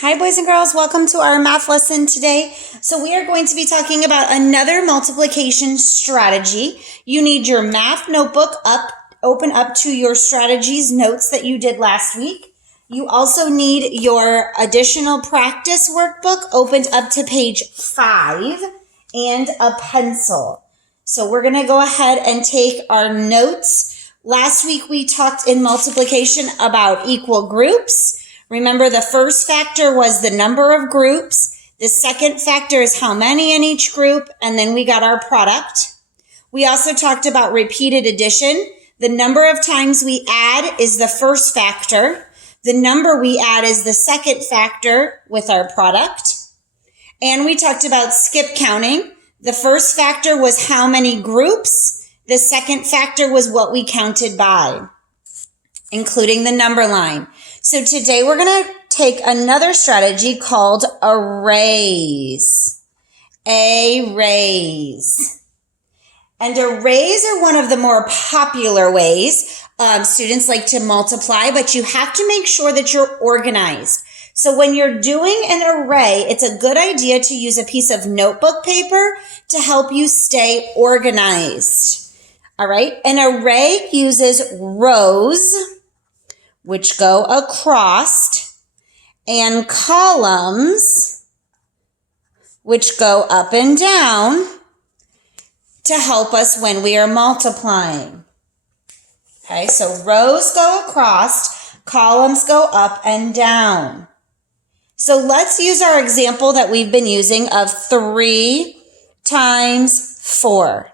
Hi boys and girls, welcome to our math lesson today. So we are going to be talking about another multiplication strategy. You need your math notebook open up to your strategies notes that you did last week. You also need your additional practice workbook opened up to page 5 and a pencil. So we're going to go ahead and take our notes. Last week we talked in multiplication about equal groups. Remember, the first factor was the number of groups. The second factor is how many in each group, and then we got our product. We also talked about repeated addition. The number of times we add is the first factor. The number we add is the second factor with our product. And we talked about skip counting. The first factor was how many groups. The second factor was what we counted by, including the number line. So today we're going to take another strategy called arrays. Arrays. And arrays are one of the more popular ways students like to multiply, but you have to make sure that you're organized. So when you're doing an array, it's a good idea to use a piece of notebook paper to help you stay organized. All right. An array uses rows, which go across, and columns, which go up and down to help us when we are multiplying. Okay, so rows go across, columns go up and down. So let's use our example that we've been using of 3 times 4.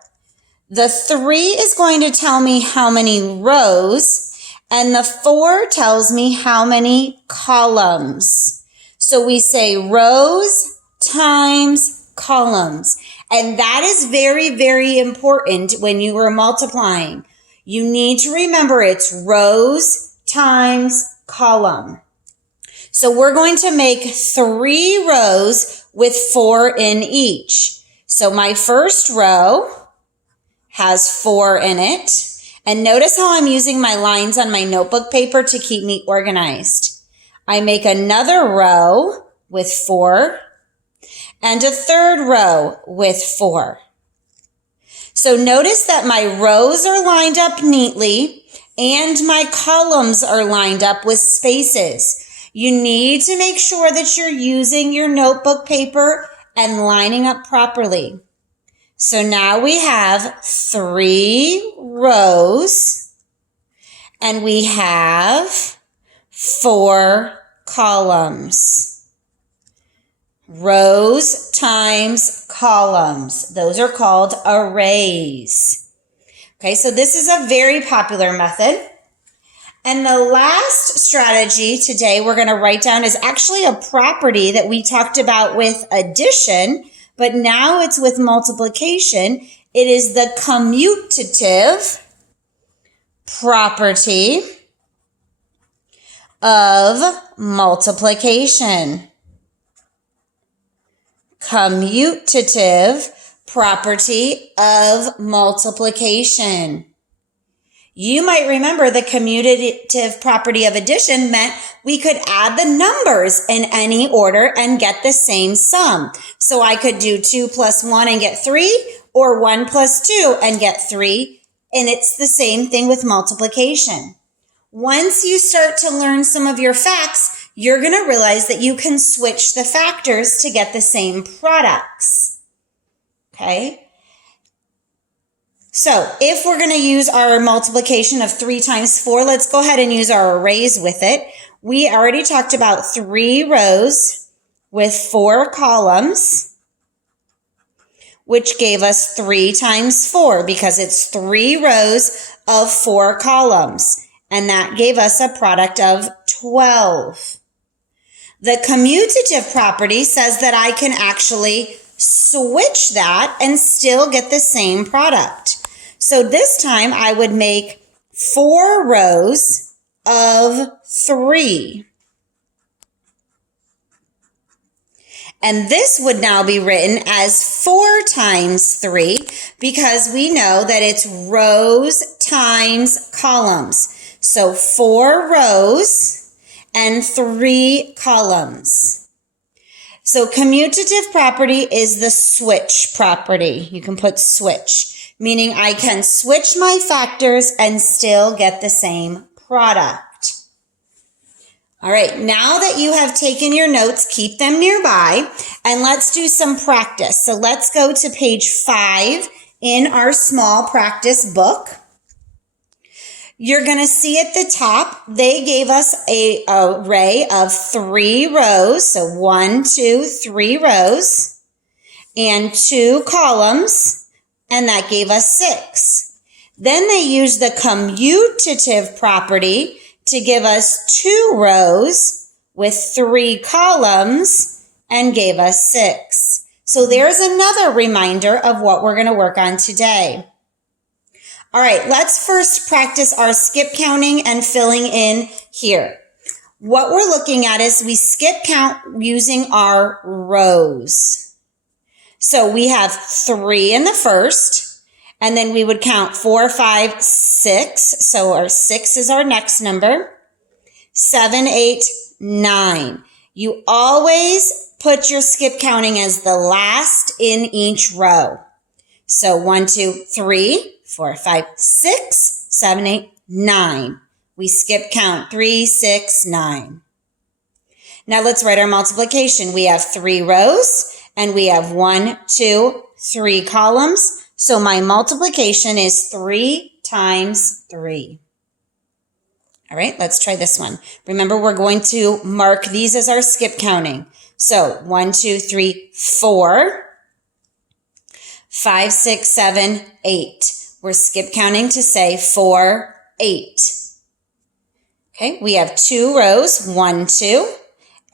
The 3 is going to tell me how many rows, and the 4 tells me how many columns. So we say rows times columns. And that is very, very important when you are multiplying. You need to remember it's rows times column. So we're going to make 3 rows with 4 in each. So my first row has 4 in it. And notice how I'm using my lines on my notebook paper to keep me organized. I make another row with 4 and a third row with 4. So notice that my rows are lined up neatly and my columns are lined up with spaces. You need to make sure that you're using your notebook paper and lining up properly. So now we have 3 rows and we have 4 columns. Rows times columns. Those are called arrays. Okay, so this is a very popular method. And the last strategy today we're going to write down is actually a property that we talked about with addition, but now it's with multiplication. It is the commutative property of multiplication. Commutative property of multiplication. You might remember the commutative property of addition meant we could add the numbers in any order and get the same sum. So I could do 2 plus 1 and get 3, or 1 plus 2 and get 3. And it's the same thing with multiplication. Once you start to learn some of your facts, you're going to realize that you can switch the factors to get the same products. Okay? So if we're going to use our multiplication of 3 times 4, let's go ahead and use our arrays with it. We already talked about 3 rows with 4 columns, which gave us 3 times 4 because it's 3 rows of 4 columns. And that gave us a product of 12. The commutative property says that I can actually switch that and still get the same product. So this time I would make 4 rows of 3. And this would now be written as 4 times 3 because we know that it's rows times columns. So 4 rows and 3 columns. So commutative property is the switch property. You can put switch, meaning I can switch my factors and still get the same product. All right, now that you have taken your notes, keep them nearby, and let's do some practice. So let's go to page 5 in our small practice book. You're going to see at the top, they gave us an array of 3 rows. So 1, 2, 3 rows and 2 columns, and that gave us 6. Then they used the commutative property to give us 2 rows with 3 columns and gave us 6. So there's another reminder of what we're going to work on today. All right, let's first practice our skip counting and filling in here. What we're looking at is we skip count using our rows. So we have 3 in the first, and then we would count 4, 5, 6. So our 6 is our next number. 7, 8, 9. You always put your skip counting as the last in each row. So 1, 2, 3, 4, 5, 6, 7, 8, 9. We skip count 3, 6, 9. Now let's write our multiplication. We have 3 rows and we have 1, 2, 3 columns. So my multiplication is 3 times 3. All right, let's try this one. Remember, we're going to mark these as our skip counting. So 1, 2, 3, 4, 5, 6, 7, 8. We're skip counting to say 4, 8. Okay, we have 2 rows, 1, 2,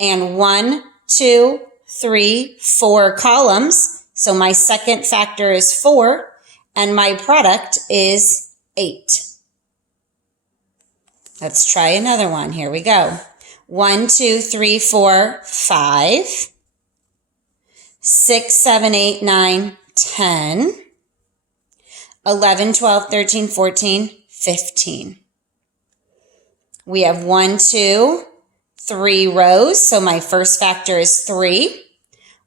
and 1, 2, 3, 4 columns. So my second factor is 4, and my product is 8. Let's try another one. Here we go. 1, 2, 3, 4, 5, 6, 7, 8, 9, 10, 11, 12, 13, 14, 15. We have 1, 2, 3 rows. So my first factor is 3.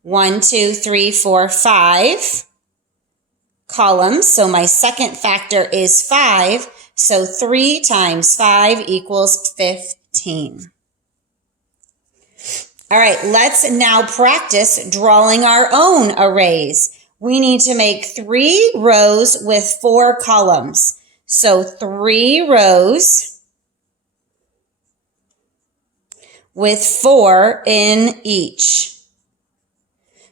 1, 2, 3, 4, 5 columns. So my second factor is 5. So 3 times 5 equals 15. All right, let's now practice drawing our own arrays. We need to make 3 rows with 4 columns. So 3 rows with 4 in each.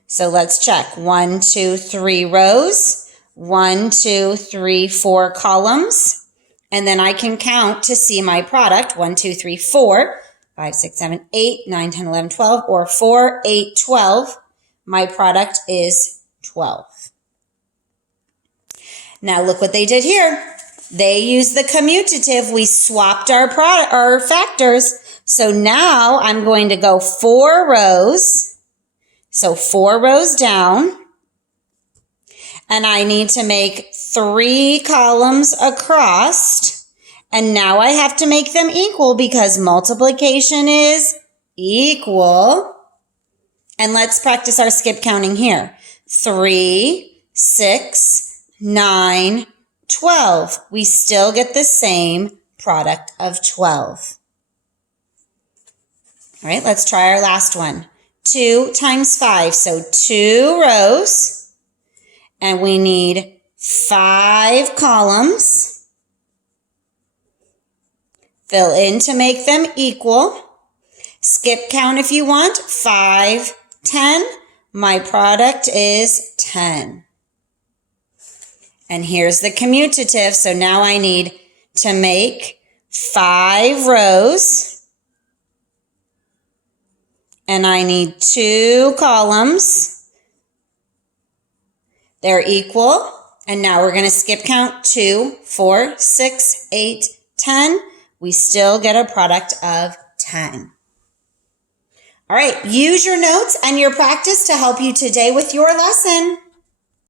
So let's check. 1, 2, 3 rows. 1, 2, 3, 4 columns. And then I can count to see my product. 1, 2, 3, 4, 5, 6, 7, 8, 9, 10, 11, 12, or 4, 8, 12. My product is 12. Now look what they did here. They used the commutative. We swapped our factors. So now I'm going to go 4 rows. So 4 rows down. And I need to make 3 columns across. And now I have to make them equal because multiplication is equal. And let's practice our skip counting here. 3, 6, 9, 12. We still get the same product of 12. All right, let's try our last one. 2 times 5. So 2 rows. And we need 5 columns. Fill in to make them equal. Skip count if you want. 5, 10. My product is 10. And here's the commutative. So now I need to make 5 rows. And I need 2 columns. They're equal. And now we're going to skip count 2, 4, 6, 8, 10. We still get a product of 10. All right, use your notes and your practice to help you today with your lesson.